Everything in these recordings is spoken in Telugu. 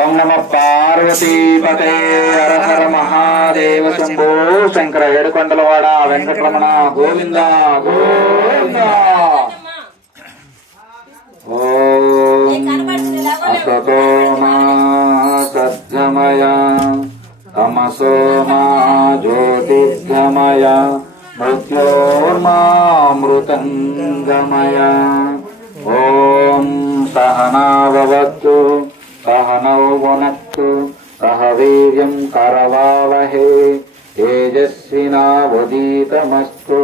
ఓం నమ పార్వతీపతే హర హర మహాదేవ శంభో శంకర ఏడుకొండలవాడ వెంకటరమణ గోవింద గోవింద. ఓం అసతో మా సద్గమయ తమసో మా జ్యోతిర్గమయ మృత్యోర్మామృతంగమయ. ఓం సహనావవతు సహనౌ భునక్తు సహ వీర్యం కరవావహే తేజస్వినావధీతమస్తు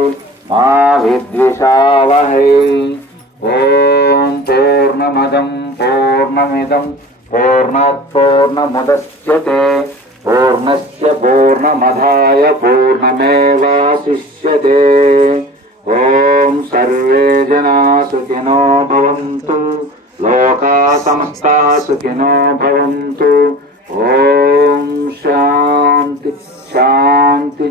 మా విద్విషావహే. ఓం పూర్ణమదం పూర్ణమిదం పూర్ణాత్ పూర్ణముదచ్యతే పూర్ణస్య పూర్ణమదాయ పూర్ణమేవాశిష్యతే. ఓం సర్వే జనా సుఖినో భవంతు లోకా సమస్తా సుఖినో భవంతు. ఓం శాంతి శాంతి